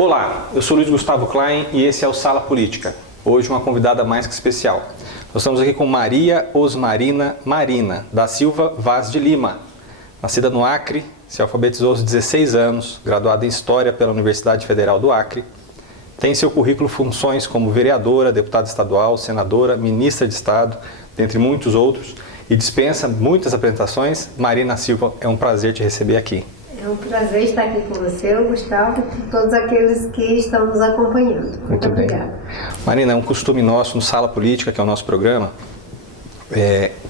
Olá, eu sou Luiz Gustavo Klein e esse é o Sala Política. Hoje uma convidada mais que especial. Nós estamos aqui com Maria Osmarina Marina, da Silva Vaz de Lima. Nascida no Acre, se alfabetizou aos 16 anos, graduada em História pela Universidade Federal do Acre. Tem em seu currículo funções como vereadora, deputada estadual, senadora, ministra de Estado, dentre muitos outros, e dispensa muitas apresentações. Marina Silva, é um prazer te receber aqui. É um prazer estar aqui com você, Gustavo, e com todos aqueles que estão nos acompanhando. Muito obrigada. Marina, é um costume nosso no Sala Política, que é o nosso programa,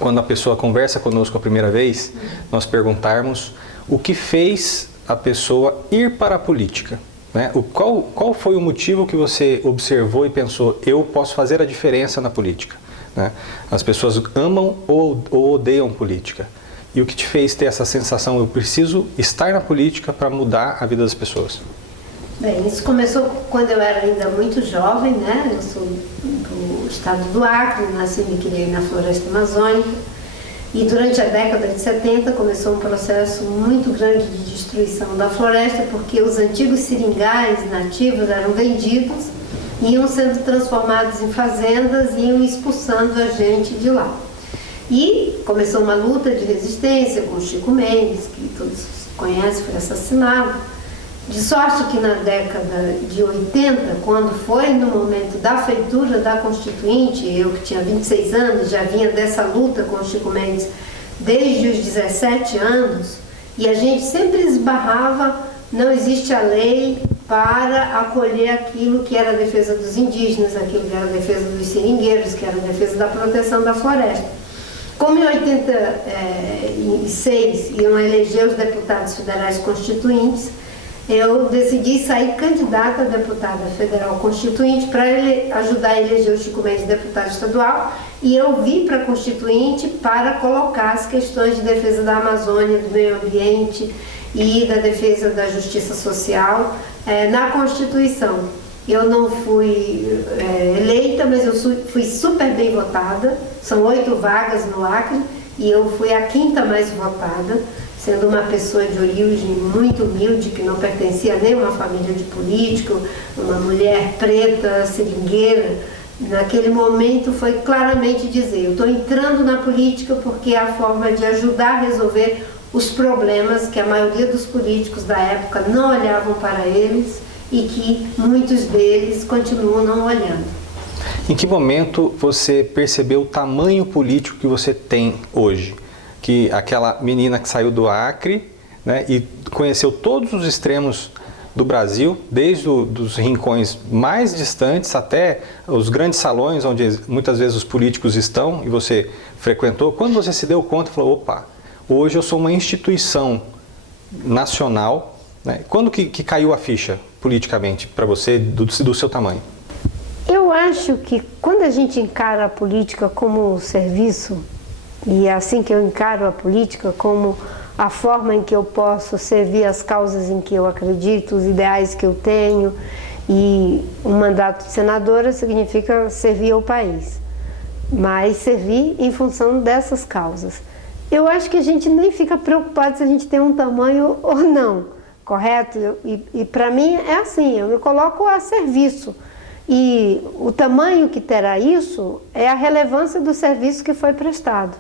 quando a pessoa conversa conosco a primeira vez, nós perguntarmos o que fez a pessoa ir para a política. Né? Qual foi o motivo que você observou e pensou, eu posso fazer a diferença na política? Né? As pessoas amam ou odeiam política. E o que te fez ter essa sensação, eu preciso estar na política para mudar a vida das pessoas? Bem, isso começou quando eu era ainda muito jovem, né? Eu sou do estado do Acre, nasci e me criei na floresta amazônica. E durante a década de 70 começou um processo muito grande de destruição da floresta, porque os antigos seringais nativos eram vendidos, iam sendo transformados em fazendas e iam expulsando a gente de lá. E começou uma luta de resistência com Chico Mendes, que todos conhecem, foi assassinado. De sorte que na década de 80, quando foi no momento da feitura da Constituinte, eu que tinha 26 anos, já vinha dessa luta com Chico Mendes desde os 17 anos, e a gente sempre esbarrava, não existe a lei para acolher aquilo que era a defesa dos indígenas, aquilo que era a defesa dos seringueiros, que era a defesa da proteção da floresta. Como em 86 iam eleger os deputados federais constituintes, eu decidi sair candidata a deputada federal constituinte para ajudar a eleger o Chico Mendes deputado estadual, e eu vim para a constituinte para colocar as questões de defesa da Amazônia, do meio ambiente e da defesa da justiça social na Constituição. Eu não fui eleita, mas eu fui super bem votada. São 8 vagas no Acre e eu fui a 5ª mais votada, sendo uma pessoa de origem muito humilde, que não pertencia a nenhuma família de político, uma mulher preta, seringueira. Naquele momento foi claramente dizer, eu estou entrando na política porque é a forma de ajudar a resolver os problemas que a maioria dos políticos da época não olhavam para eles e que muitos deles continuam não olhando. Em que momento você percebeu o tamanho político que você tem hoje? Que aquela menina que saiu do Acre, né, e conheceu todos os extremos do Brasil, desde os rincões mais distantes até os grandes salões onde muitas vezes os políticos estão e você frequentou. Quando você se deu conta e falou, opa, hoje eu sou uma instituição nacional, né? Quando que caiu a ficha politicamente para você do seu tamanho? Eu acho que quando a gente encara a política como serviço, e é assim que eu encaro a política, como a forma em que eu posso servir as causas em que eu acredito, os ideais que eu tenho, e um mandato de senadora significa servir ao país, mas servir em função dessas causas. Eu acho que a gente nem fica preocupado se a gente tem um tamanho ou não. Correto? E para mim é assim, eu me coloco a serviço. E o tamanho que terá isso é a relevância do serviço que foi prestado.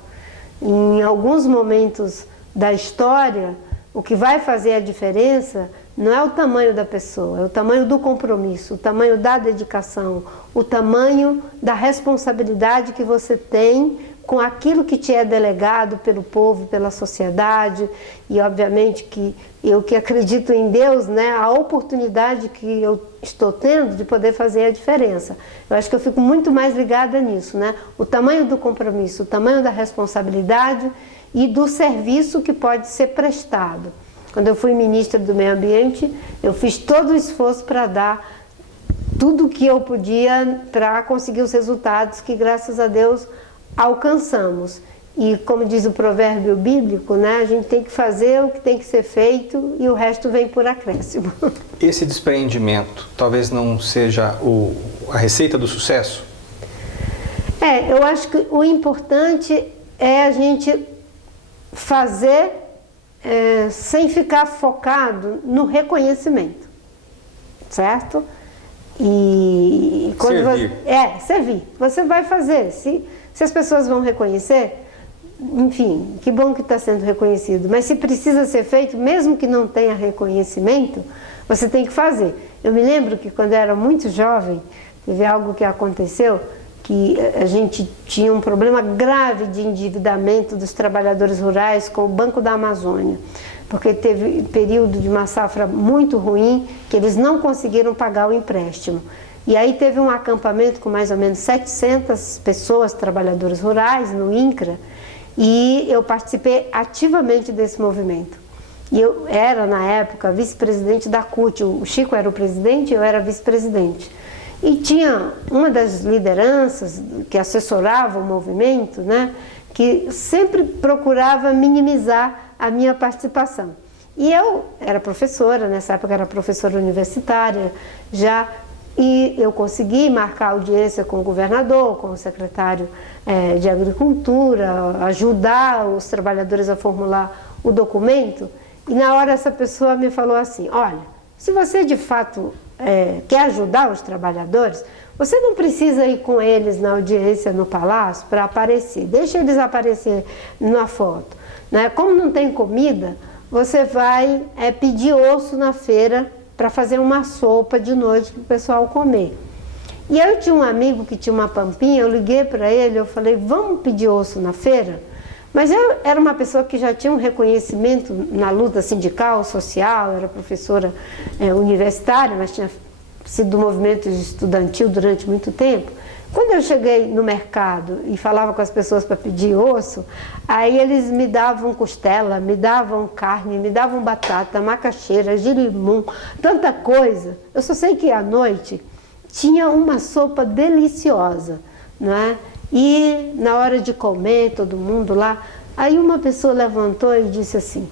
Em alguns momentos da história, o que vai fazer a diferença não é o tamanho da pessoa, é o tamanho do compromisso, o tamanho da dedicação, o tamanho da responsabilidade que você tem com aquilo que te é delegado pelo povo, pela sociedade, e obviamente que eu que acredito em Deus, né, a oportunidade que eu estou tendo de poder fazer a diferença. Eu acho que eu fico muito mais ligada nisso, né? O tamanho do compromisso, o tamanho da responsabilidade e do serviço que pode ser prestado. Quando eu fui ministra do Meio Ambiente, eu fiz todo o esforço para dar tudo o que eu podia para conseguir os resultados que, graças a Deus, alcançamos. E como diz o provérbio bíblico, né, a gente tem que fazer o que tem que ser feito e o resto vem por acréscimo. Esse despreendimento talvez não seja a receita do sucesso? Eu acho que o importante é a gente fazer sem ficar focado no reconhecimento. certo? E quando servir. Servir. Você vai fazer. Se as pessoas vão reconhecer, enfim, que bom que está sendo reconhecido. Mas se precisa ser feito, mesmo que não tenha reconhecimento, você tem que fazer. Eu me lembro que quando eu era muito jovem, teve algo que aconteceu, que a gente tinha um problema grave de endividamento dos trabalhadores rurais com o Banco da Amazônia, porque teve período de uma safra muito ruim, que eles não conseguiram pagar o empréstimo. E aí teve um acampamento com mais ou menos 700 pessoas, trabalhadores rurais, no INCRA, e eu participei ativamente desse movimento. E eu era, na época, vice-presidente da CUT, o Chico era o presidente e eu era vice-presidente. E tinha uma das lideranças que assessorava o movimento, né, que sempre procurava minimizar a minha participação. E eu era professora, nessa época era professora universitária já, e eu consegui marcar audiência com o governador, com o secretário de Agricultura, ajudar os trabalhadores a formular o documento. E na hora essa pessoa me falou assim, olha, se você de fato quer ajudar os trabalhadores, você não precisa ir com eles na audiência no palácio para aparecer, deixa eles aparecer na foto. Né? Como não tem comida, você vai pedir osso na feira para fazer uma sopa de noite para o pessoal comer. E aí eu tinha um amigo que tinha uma pampinha, eu liguei para ele, eu falei, vamos pedir osso na feira? Mas eu era uma pessoa que já tinha um reconhecimento na luta sindical, social, era professora universitária, mas tinha sido do movimento estudantil durante muito tempo. Quando eu cheguei no mercado e falava com as pessoas para pedir osso, aí eles me davam costela, me davam carne, me davam batata, macaxeira, girimum, tanta coisa. Eu só sei que à noite tinha uma sopa deliciosa, não é? E na hora de comer, todo mundo lá, aí uma pessoa levantou e disse assim,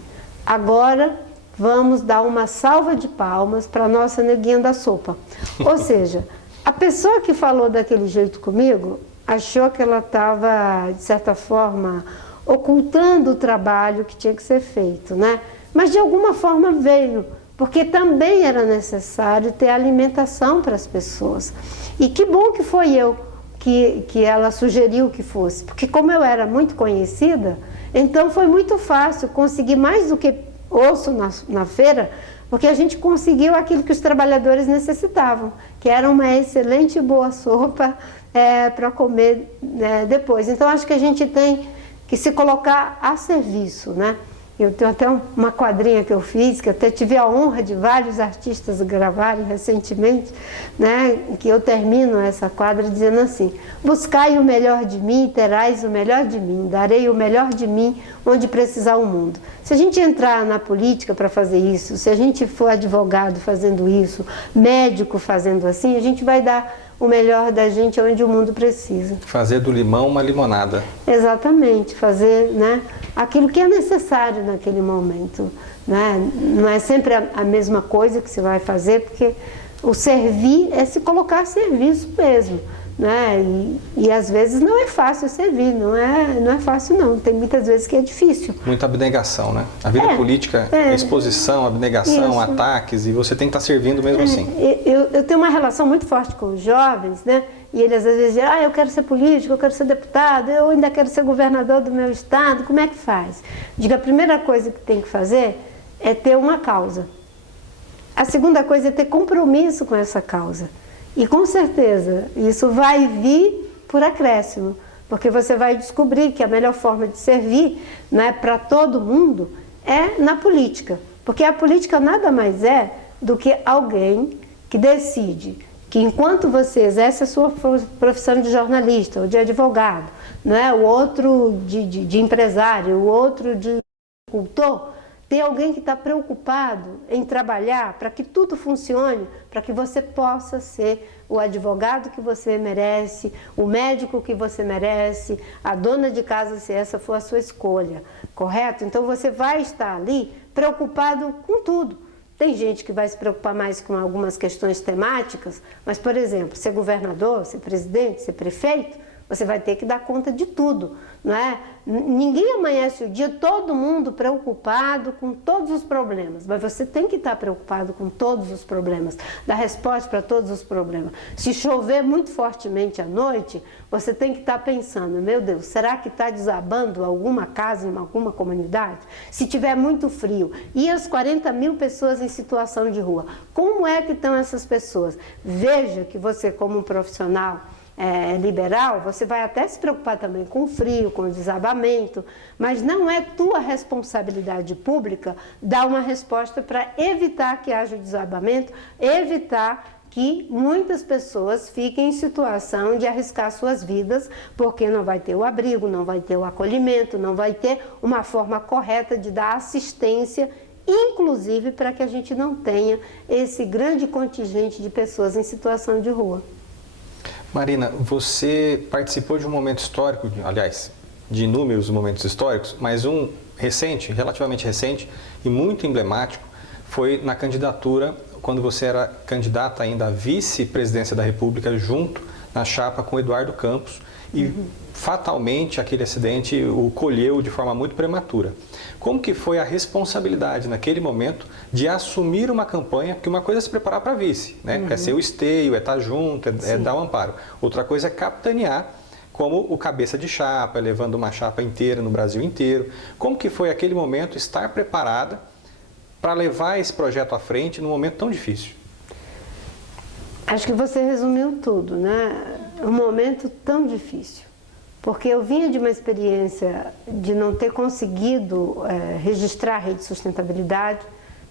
agora vamos dar uma salva de palmas para a nossa neguinha da sopa. Ou seja, a pessoa que falou daquele jeito comigo achou que ela estava, de certa forma, ocultando o trabalho que tinha que ser feito, né? Mas de alguma forma veio, porque também era necessário ter alimentação para as pessoas. E que bom que foi eu que ela sugeriu que fosse, porque como eu era muito conhecida, então foi muito fácil conseguir mais do que osso na feira, porque a gente conseguiu aquilo que os trabalhadores necessitavam, que era uma excelente e boa sopa para comer depois. Então acho que a gente tem que se colocar a serviço, né? Eu tenho até uma quadrinha que eu fiz, que até tive a honra de vários artistas gravarem recentemente, né? Que eu termino essa quadra dizendo assim, buscai o melhor de mim, terás o melhor de mim, darei o melhor de mim onde precisar o mundo. Se a gente entrar na política para fazer isso, se a gente for advogado fazendo isso, médico fazendo assim, a gente vai dar o melhor da gente onde o mundo precisa. Fazer do limão uma limonada. Exatamente, fazer, né, aquilo que é necessário naquele momento. Né? Não é sempre a mesma coisa que se vai fazer, porque o servir é se colocar a serviço mesmo. Né? E às vezes não é fácil servir, não é fácil não, tem muitas vezes que é difícil. Muita abnegação, né? A vida política é exposição, abnegação, isso. Ataques, e você tem que estar servindo mesmo assim. Eu tenho uma relação muito forte com os jovens, né? E eles às vezes dizem, eu quero ser político, eu quero ser deputado, eu ainda quero ser governador do meu estado, como é que faz? Digo, a primeira coisa que tem que fazer é ter uma causa. A segunda coisa é ter compromisso com essa causa. E com certeza isso vai vir por acréscimo, porque você vai descobrir que a melhor forma de servir, né, para todo mundo é na política. Porque a política nada mais é do que alguém que decide que enquanto você exerce a sua profissão de jornalista ou de advogado, né, o outro de empresário, o outro de agricultor, tem alguém que está preocupado em trabalhar para que tudo funcione, para que você possa ser o advogado que você merece, o médico que você merece, a dona de casa, se essa for a sua escolha, correto? Então você vai estar ali preocupado com tudo. Tem gente que vai se preocupar mais com algumas questões temáticas, mas, por exemplo, ser governador, ser presidente, ser prefeito, você vai ter que dar conta de tudo, não é? Ninguém amanhece o dia, todo mundo preocupado com todos os problemas, mas você tem que estar preocupado com todos os problemas, dar resposta para todos os problemas. Se chover muito fortemente à noite, você tem que estar pensando, meu Deus, será que está desabando alguma casa em alguma comunidade? Se tiver muito frio, e as 40 mil pessoas em situação de rua, como é que estão essas pessoas? Veja que você, como um profissional liberal, você vai até se preocupar também com o frio, com o desabamento, mas não é tua responsabilidade pública dar uma resposta para evitar que haja desabamento, evitar que muitas pessoas fiquem em situação de arriscar suas vidas, porque não vai ter o abrigo, não vai ter o acolhimento, não vai ter uma forma correta de dar assistência, inclusive para que a gente não tenha esse grande contingente de pessoas em situação de rua. Marina, você participou de um momento histórico, aliás, de inúmeros momentos históricos, mas um recente, relativamente recente e muito emblemático, foi na candidatura, quando você era candidata ainda à vice-presidência da República, junto na chapa com Eduardo Campos, e fatalmente aquele acidente o colheu de forma muito prematura. Como que foi a responsabilidade naquele momento de assumir uma campanha, porque uma coisa é se preparar para vice, né? É ser o esteio, é estar junto, é dar o amparo. Outra coisa é capitanear como o cabeça de chapa, levando uma chapa inteira no Brasil inteiro. Como que foi aquele momento estar preparada para levar esse projeto à frente num momento tão difícil? Acho que você resumiu tudo, né? Um momento tão difícil, porque eu vinha de uma experiência de não ter conseguido registrar a rede de sustentabilidade.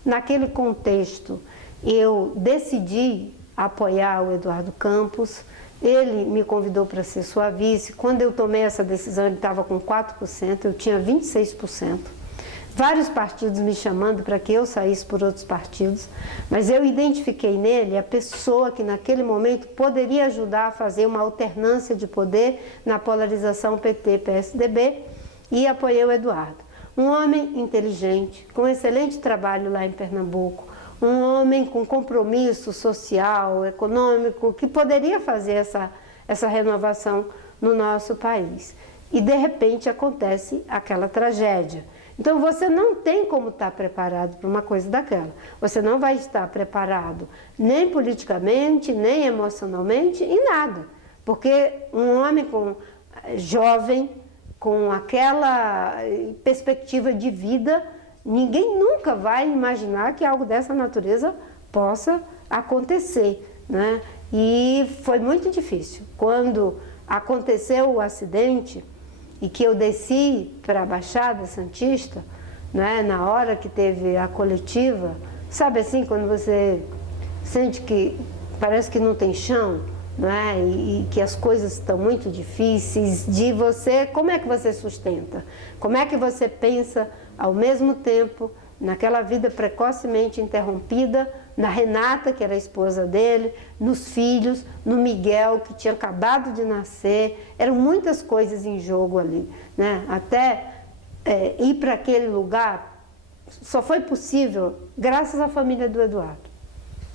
Naquele contexto, eu decidi apoiar o Eduardo Campos, ele me convidou para ser sua vice. Quando eu tomei essa decisão, ele estava com 4%, eu tinha 26%. Vários partidos me chamando para que eu saísse por outros partidos, mas eu identifiquei nele a pessoa que naquele momento poderia ajudar a fazer uma alternância de poder na polarização PT-PSDB, e apoiei o Eduardo. Um homem inteligente, com excelente trabalho lá em Pernambuco, um homem com compromisso social, econômico, que poderia fazer essa renovação no nosso país. E de repente acontece aquela tragédia. Então você não tem como estar preparado para uma coisa daquela. Você não vai estar preparado nem politicamente, nem emocionalmente, em nada. Porque um homem jovem, com aquela perspectiva de vida, ninguém nunca vai imaginar que algo dessa natureza possa acontecer, né? E foi muito difícil. Quando aconteceu o acidente, e que eu desci para a Baixada Santista, né, na hora que teve a coletiva, sabe assim, quando você sente que parece que não tem chão, né, e que as coisas estão muito difíceis, de você, como é que você sustenta? Como é que você pensa ao mesmo tempo naquela vida precocemente interrompida, na Renata, que era a esposa dele, nos filhos, no Miguel, que tinha acabado de nascer. Eram muitas coisas em jogo ali, né? Até ir para aquele lugar só foi possível graças à família do Eduardo.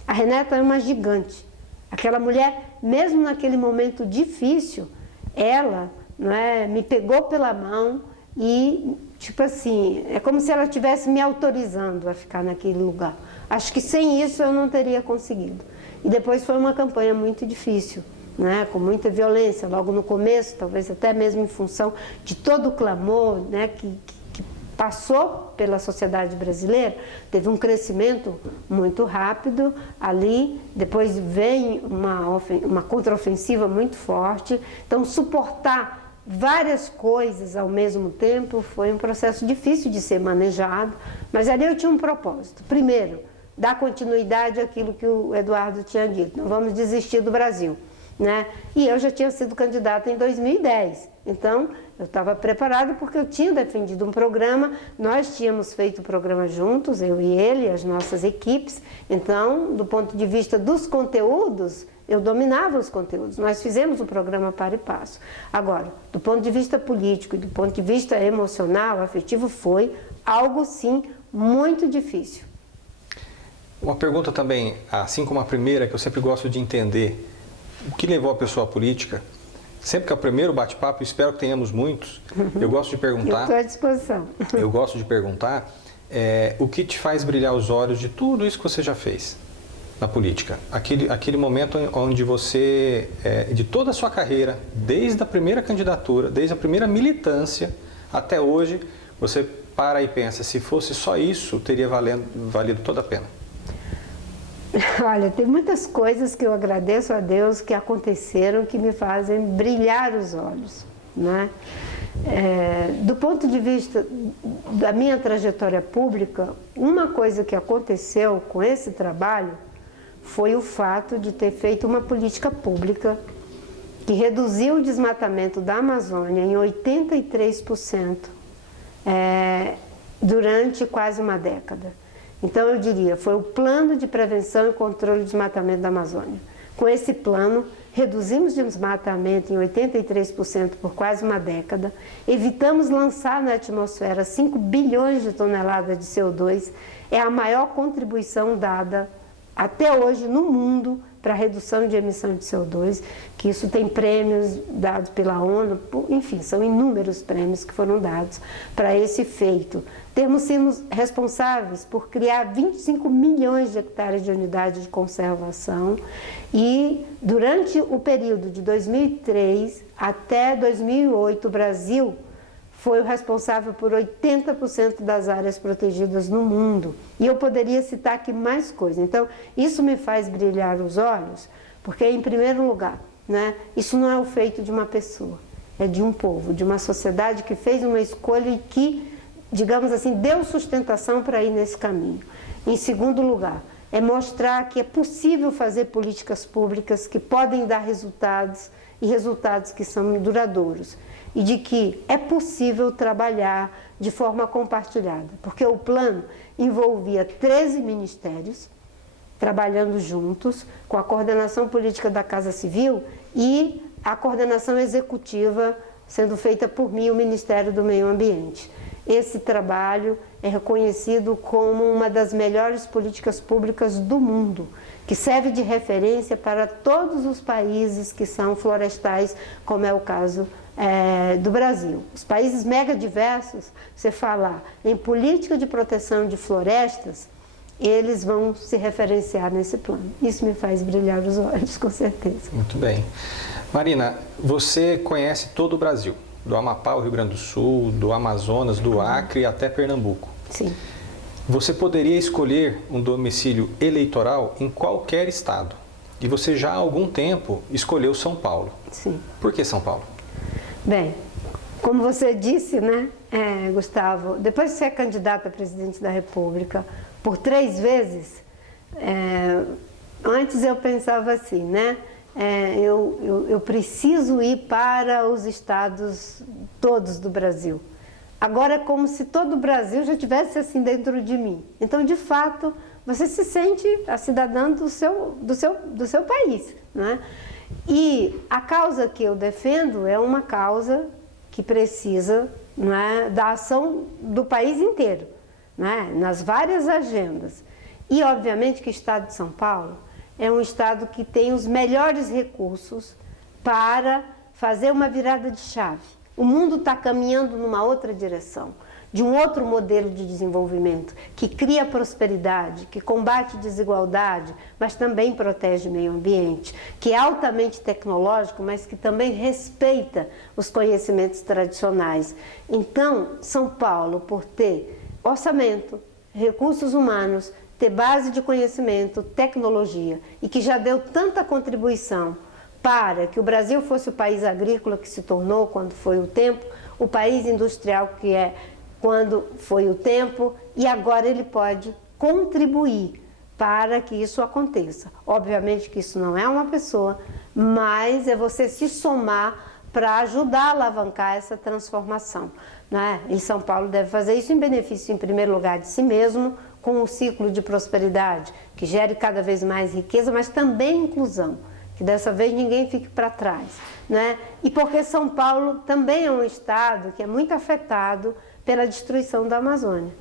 A Renata é uma gigante. Aquela mulher, mesmo naquele momento difícil, ela, não é, me pegou pela mão e, tipo assim, é como se ela estivesse me autorizando a ficar naquele lugar. Acho que sem isso eu não teria conseguido. E depois foi uma campanha muito difícil, né, com muita violência, logo no começo, talvez até mesmo em função de todo o clamor, né, que passou pela sociedade brasileira. Teve um crescimento muito rápido ali, depois vem uma contraofensiva muito forte. Então, suportar várias coisas ao mesmo tempo foi um processo difícil de ser manejado, mas ali eu tinha um propósito. Primeiro, dar continuidade àquilo que o Eduardo tinha dito: não vamos desistir do Brasil, né? E eu já tinha sido candidata em 2010, então eu estava preparada porque eu tinha defendido um programa, nós tínhamos feito o programa juntos, eu e ele, as nossas equipes. Então, do ponto de vista dos conteúdos, eu dominava os conteúdos, nós fizemos o programa Par e Passo. Agora, do ponto de vista político e do ponto de vista emocional, afetivo, foi algo, sim, muito difícil. Uma pergunta também, assim como a primeira, que eu sempre gosto de entender: o que levou a pessoa à política? Sempre que é o primeiro bate-papo, espero que tenhamos muitos, eu gosto de perguntar... Eu estou à disposição. Eu gosto de perguntar o que te faz brilhar os olhos de tudo isso que você já fez na política. Aquele momento onde você, de toda a sua carreira, desde a primeira candidatura, desde a primeira militância até hoje, você para e pensa, se fosse só isso, teria valido toda a pena. Olha, tem muitas coisas que eu agradeço a Deus que aconteceram que me fazem brilhar os olhos, né? Do ponto de vista da minha trajetória pública, uma coisa que aconteceu com esse trabalho foi o fato de ter feito uma política pública que reduziu o desmatamento da Amazônia em 83% durante quase uma década. Então eu diria, foi o plano de prevenção e controle do desmatamento da Amazônia. Com esse plano, reduzimos o desmatamento em 83% por quase uma década, evitamos lançar na atmosfera 5 bilhões de toneladas de CO2, é a maior contribuição dada até hoje no mundo para a redução de emissão de CO2, que isso tem prêmios dados pela ONU, enfim, são inúmeros prêmios que foram dados para esse feito. Temos sido responsáveis por criar 25 milhões de hectares de unidades de conservação e durante o período de 2003 até 2008, o Brasil foi o responsável por 80% das áreas protegidas no mundo. E eu poderia citar aqui mais coisas. Então, isso me faz brilhar os olhos, porque, em primeiro lugar, né, isso não é o feito de uma pessoa, é de um povo, de uma sociedade que fez uma escolha e que, digamos assim, deu sustentação para ir nesse caminho. Em segundo lugar, é mostrar que é possível fazer políticas públicas que podem dar resultados e resultados que são duradouros. E de que é possível trabalhar de forma compartilhada, porque o plano envolvia 13 ministérios trabalhando juntos, com a coordenação política da Casa Civil e a coordenação executiva sendo feita por mim, o Ministério do Meio Ambiente. Esse trabalho é reconhecido como uma das melhores políticas públicas do mundo, que serve de referência para todos os países que são florestais, como é o caso do Brasil. Os países megadiversos, você falar em política de proteção de florestas, eles vão se referenciar nesse plano. Isso me faz brilhar os olhos, com certeza. Muito bem. Marina, você conhece todo o Brasil, do Amapá ao Rio Grande do Sul, do Amazonas, do Acre até Pernambuco. Sim. Você poderia escolher um domicílio eleitoral em qualquer estado. E você já há algum tempo escolheu São Paulo. Sim. Por que São Paulo? Bem, como você disse, né, Gustavo, depois de ser candidato a presidente da República por 3 vezes, antes eu pensava assim, né, eu preciso ir para os estados todos do Brasil. Agora é como se todo o Brasil já estivesse assim dentro de mim. Então, de fato, você se sente a cidadã do seu país, né? E a causa que eu defendo é uma causa que precisa, né, da ação do país inteiro, né, nas várias agendas. E, obviamente, que o estado de São Paulo é um estado que tem os melhores recursos para fazer uma virada de chave. O mundo está caminhando numa outra direção, de um outro modelo de desenvolvimento, que cria prosperidade, que combate desigualdade, mas também protege o meio ambiente, que é altamente tecnológico, mas que também respeita os conhecimentos tradicionais. Então, São Paulo, por ter orçamento, recursos humanos, ter base de conhecimento, tecnologia, e que já deu tanta contribuição para que o Brasil fosse o país agrícola que se tornou quando foi o tempo, o país industrial que é quando foi o tempo, e agora ele pode contribuir para que isso aconteça. Obviamente que isso não é uma pessoa, mas é você se somar para ajudar a alavancar essa transformação, né? E São Paulo deve fazer isso em benefício, em primeiro lugar, de si mesmo, com um ciclo de prosperidade que gere cada vez mais riqueza, mas também inclusão, que dessa vez ninguém fique para trás, né? E porque São Paulo também é um estado que é muito afetado pela destruição da Amazônia.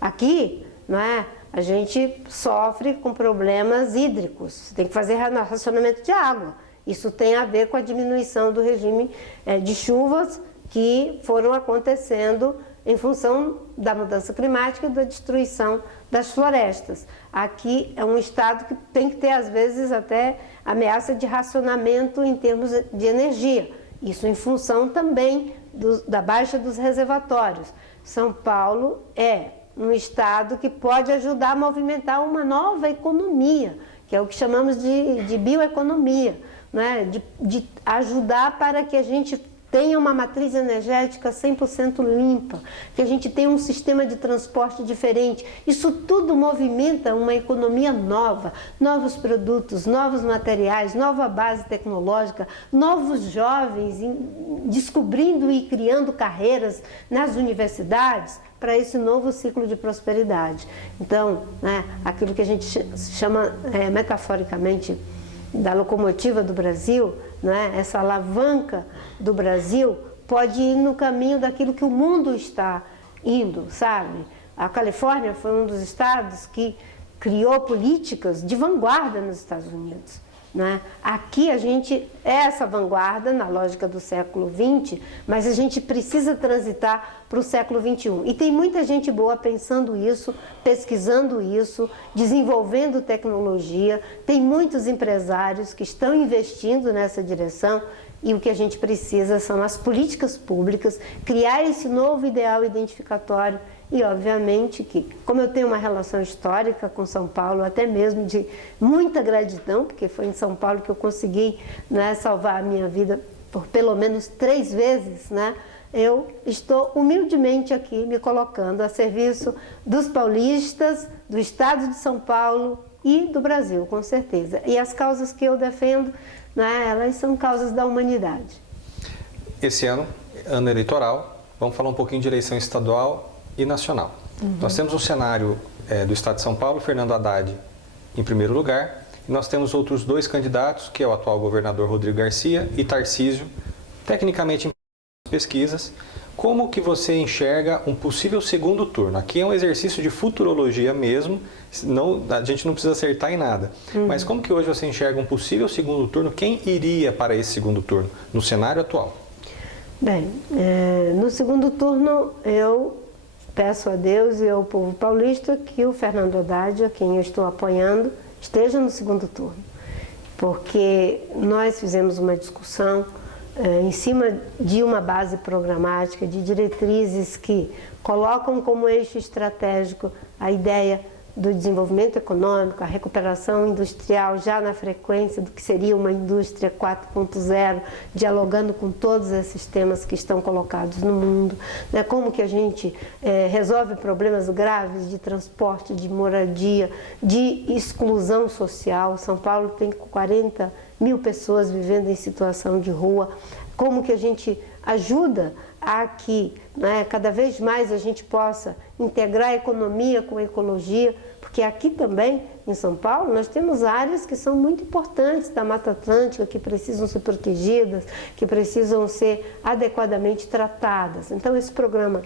Aqui, não é, a gente sofre com problemas hídricos, tem que fazer racionamento de água. Isso tem a ver com a diminuição do regime de chuvas que foram acontecendo em função da mudança climática e da destruição das florestas. Aqui é um estado que tem que ter, às vezes, até ameaça de racionamento em termos de energia. Isso em função também da baixa dos reservatórios. São Paulo é um estado que pode ajudar a movimentar uma nova economia, que é o que chamamos de bioeconomia, né? De ajudar para que a gente tenha uma matriz energética 100% limpa, que a gente tenha um sistema de transporte diferente. Isso tudo movimenta uma economia nova, novos produtos, novos materiais, nova base tecnológica, novos jovens descobrindo e criando carreiras nas universidades para esse novo ciclo de prosperidade. Então, né, aquilo que a gente chama metaforicamente da locomotiva do Brasil, né, essa alavanca do Brasil pode ir no caminho daquilo que o mundo está indo, sabe? A Califórnia foi um dos estados que criou políticas de vanguarda nos Estados Unidos, né? Aqui a gente é essa vanguarda na lógica do século XX, mas a gente precisa transitar para o século XXI. E tem muita gente boa pensando isso, pesquisando isso, desenvolvendo tecnologia, tem muitos empresários que estão investindo nessa direção e o que a gente precisa são as políticas públicas, criar esse novo ideal identificatório. E, obviamente, que, como eu tenho uma relação histórica com São Paulo, até mesmo de muita gratidão, porque foi em São Paulo que eu consegui, né, salvar a minha vida por pelo menos 3 vezes, né, eu estou humildemente aqui me colocando a serviço dos paulistas, do Estado de São Paulo e do Brasil, com certeza. E as causas que eu defendo, né, elas são causas da humanidade. Esse ano eleitoral, vamos falar um pouquinho de eleição estadual e nacional. Nós temos o cenário do Estado de São Paulo, Fernando Haddad em primeiro lugar, e nós temos outros 2 candidatos, que é o atual governador Rodrigo Garcia e Tarcísio, tecnicamente em pesquisas. Como que você enxerga um possível segundo turno? Aqui é um exercício de futurologia mesmo, a gente não precisa acertar em nada. Mas como que hoje você enxerga um possível segundo turno? Quem iria para esse segundo turno, no cenário atual? Bem, no segundo turno eu peço a Deus e ao povo paulista que o Fernando Haddad, a quem eu estou apoiando, esteja no segundo turno. Porque nós fizemos uma discussão em cima de uma base programática, de diretrizes que colocam como eixo estratégico a ideia do desenvolvimento econômico, a recuperação industrial já na frequência do que seria uma indústria 4.0, dialogando com todos esses temas que estão colocados no mundo, né? Como que a gente resolve problemas graves de transporte, de moradia, de exclusão social. São Paulo tem 40 mil pessoas vivendo em situação de rua. Como que a gente ajuda a que, né, cada vez mais a gente possa integrar a economia com a ecologia, porque aqui também, em São Paulo, nós temos áreas que são muito importantes da Mata Atlântica, que precisam ser protegidas, que precisam ser adequadamente tratadas. Então, esse programa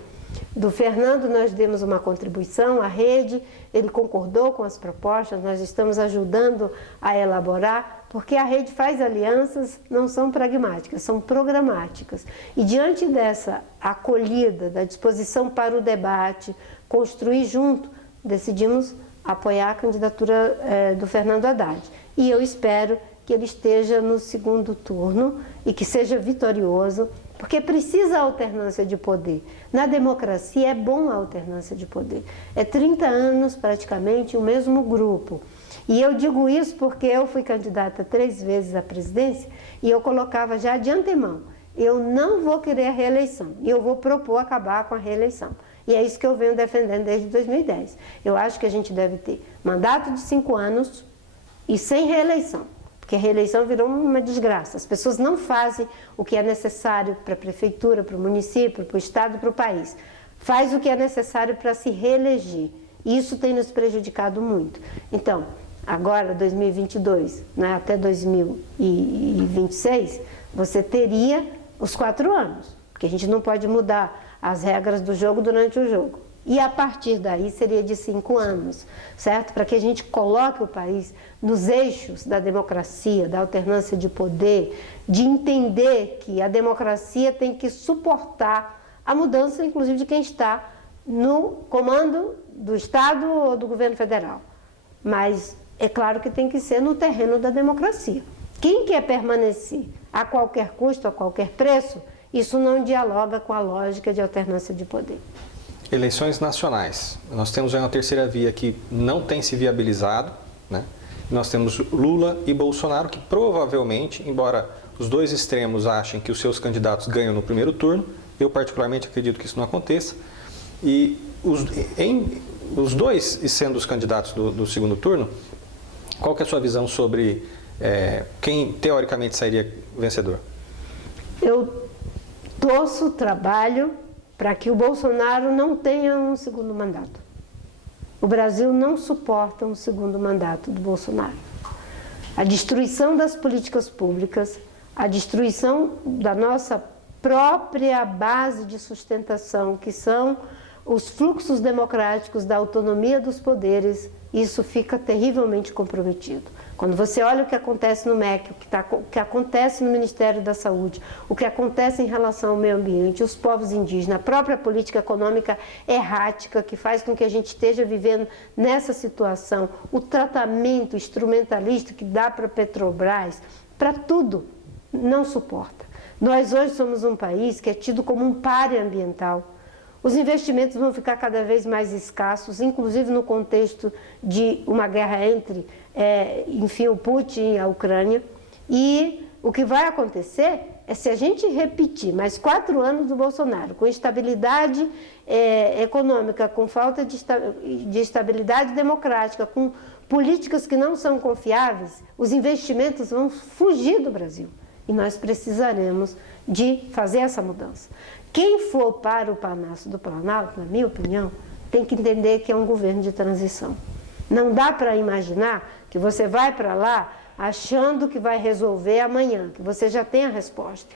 do Fernando, nós demos uma contribuição à rede, ele concordou com as propostas, nós estamos ajudando a elaborar, porque a rede faz alianças, não são pragmáticas, são programáticas. E diante dessa acolhida, da disposição para o debate, construir junto, decidimos apoiar a candidatura do Fernando Haddad. E eu espero que ele esteja no segundo turno e que seja vitorioso, porque precisa a alternância de poder. Na democracia é bom a alternância de poder. É 30 anos praticamente o mesmo grupo. E eu digo isso porque eu fui candidata 3 vezes à presidência e eu colocava já de antemão, eu não vou querer a reeleição e eu vou propor acabar com a reeleição. E é isso que eu venho defendendo desde 2010. Eu acho que a gente deve ter mandato de 5 anos e sem reeleição. Porque a reeleição virou uma desgraça. As pessoas não fazem o que é necessário para a prefeitura, para o município, para o estado, para o país. Faz o que é necessário para se reeleger. E isso tem nos prejudicado muito. Então, agora, 2022, né, até 2026, você teria os 4 anos. Porque a gente não pode mudar as regras do jogo durante o jogo. E a partir daí seria de 5 anos, certo? Para que a gente coloque o país nos eixos da democracia, da alternância de poder, de entender que a democracia tem que suportar a mudança, inclusive, de quem está no comando do Estado ou do governo federal. Mas é claro que tem que ser no terreno da democracia. Quem quer permanecer a qualquer custo, a qualquer preço, isso não dialoga com a lógica de alternância de poder. Eleições nacionais. Nós temos aí uma terceira via que não tem se viabilizado, né? Nós temos Lula e Bolsonaro, que provavelmente, embora os dois extremos achem que os seus candidatos ganham no primeiro turno, eu particularmente acredito que isso não aconteça, e os dois sendo os candidatos do segundo turno, qual que é a sua visão sobre quem teoricamente sairia vencedor? Eu torço, trabalho para que o Bolsonaro não tenha um segundo mandato. O Brasil não suporta um segundo mandato do Bolsonaro. A destruição das políticas públicas, a destruição da nossa própria base de sustentação, que são os fluxos democráticos da autonomia dos poderes, isso fica terrivelmente comprometido. Quando você olha o que acontece no MEC, o que acontece no Ministério da Saúde, o que acontece em relação ao meio ambiente, os povos indígenas, a própria política econômica errática que faz com que a gente esteja vivendo nessa situação, o tratamento instrumentalista que dá para a Petrobras, para tudo, não suporta. Nós hoje somos um país que é tido como um pária ambiental. Os investimentos vão ficar cada vez mais escassos, inclusive no contexto de uma guerra entre, enfim, o Putin e a Ucrânia. E o que vai acontecer é, se a gente repetir mais 4 anos do Bolsonaro, com instabilidade econômica, com falta de estabilidade democrática, com políticas que não são confiáveis, os investimentos vão fugir do Brasil. E nós precisaremos de fazer essa mudança. Quem for para o Palácio do Planalto, na minha opinião, tem que entender que é um governo de transição. Não dá para imaginar que você vai para lá achando que vai resolver amanhã, que você já tem a resposta.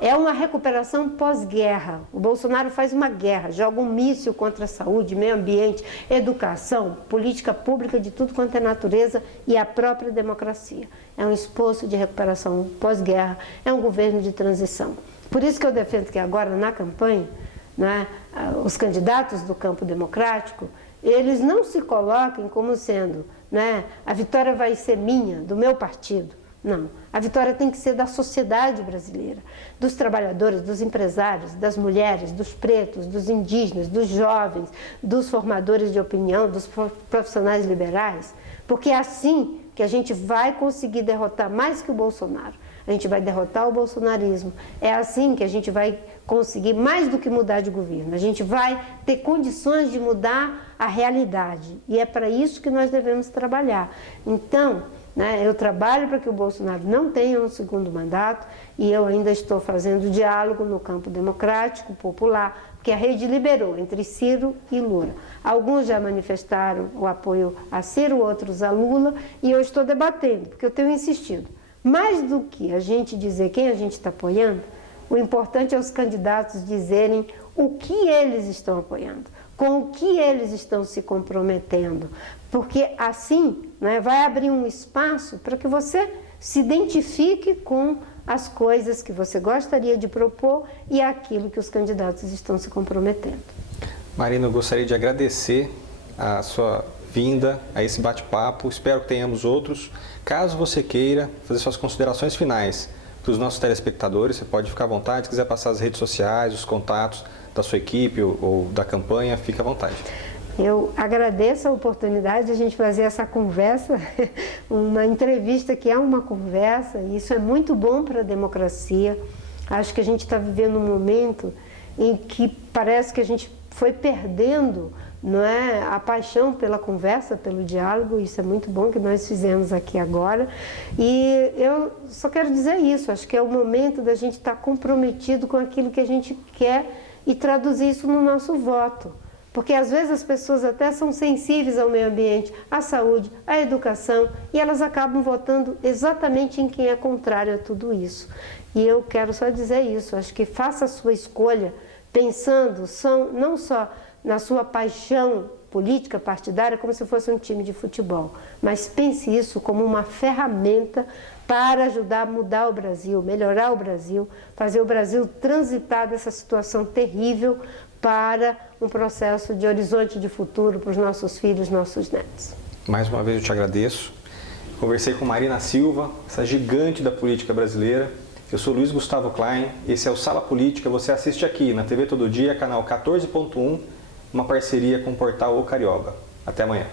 É uma recuperação pós-guerra. O Bolsonaro faz uma guerra, joga um míssil contra a saúde, meio ambiente, educação, política pública de tudo quanto é natureza e a própria democracia. É um esforço de recuperação pós-guerra, é um governo de transição. Por isso que eu defendo que agora, na campanha, né, os candidatos do campo democrático, eles não se coloquem como sendo, né, a vitória vai ser minha, do meu partido. Não, a vitória tem que ser da sociedade brasileira, dos trabalhadores, dos empresários, das mulheres, dos pretos, dos indígenas, dos jovens, dos formadores de opinião, dos profissionais liberais, porque é assim que a gente vai conseguir derrotar mais que o Bolsonaro. A gente vai derrotar o bolsonarismo. É assim que a gente vai conseguir mais do que mudar de governo. A gente vai ter condições de mudar a realidade. E é para isso que nós devemos trabalhar. Então, né, eu trabalho para que o Bolsonaro não tenha um segundo mandato e eu ainda estou fazendo diálogo no campo democrático, popular, porque a rede liberou entre Ciro e Lula. Alguns já manifestaram o apoio a Ciro, outros a Lula, e eu estou debatendo, porque eu tenho insistido. Mais do que a gente dizer quem a gente está apoiando, o importante é os candidatos dizerem o que eles estão apoiando, com o que eles estão se comprometendo, porque assim, né, vai abrir um espaço para que você se identifique com as coisas que você gostaria de propor e aquilo que os candidatos estão se comprometendo. Marina, eu gostaria de agradecer a sua vinda a esse bate-papo, espero que tenhamos outros. Caso você queira fazer suas considerações finais para os nossos telespectadores, você pode ficar à vontade, se quiser passar as redes sociais, os contatos da sua equipe ou da campanha, fique à vontade. Eu agradeço a oportunidade de a gente fazer essa conversa, uma entrevista que é uma conversa, e isso é muito bom para a democracia. Acho que a gente está vivendo um momento em que parece que a gente foi perdendo, não é, a paixão pela conversa, pelo diálogo. Isso é muito bom que nós fizemos aqui agora. E eu só quero dizer isso, acho que é o momento da gente estar comprometido com aquilo que a gente quer e traduzir isso no nosso voto. Porque às vezes as pessoas até são sensíveis ao meio ambiente, à saúde, à educação, e elas acabam votando exatamente em quem é contrário a tudo isso. E eu quero só dizer isso, acho que faça a sua escolha pensando não só na sua paixão política partidária como se fosse um time de futebol, mas pense isso como uma ferramenta para ajudar a mudar o Brasil, melhorar o Brasil, fazer o Brasil transitar dessa situação terrível para um processo de horizonte de futuro para os nossos filhos, nossos netos. Mais uma vez eu te agradeço. Conversei com Marina Silva, essa gigante da política brasileira. Eu sou Luiz Gustavo Klein, esse é o Sala Política, você assiste aqui na TV Todo Dia, canal 14.1, uma parceria com o portal O Carioba. Até amanhã.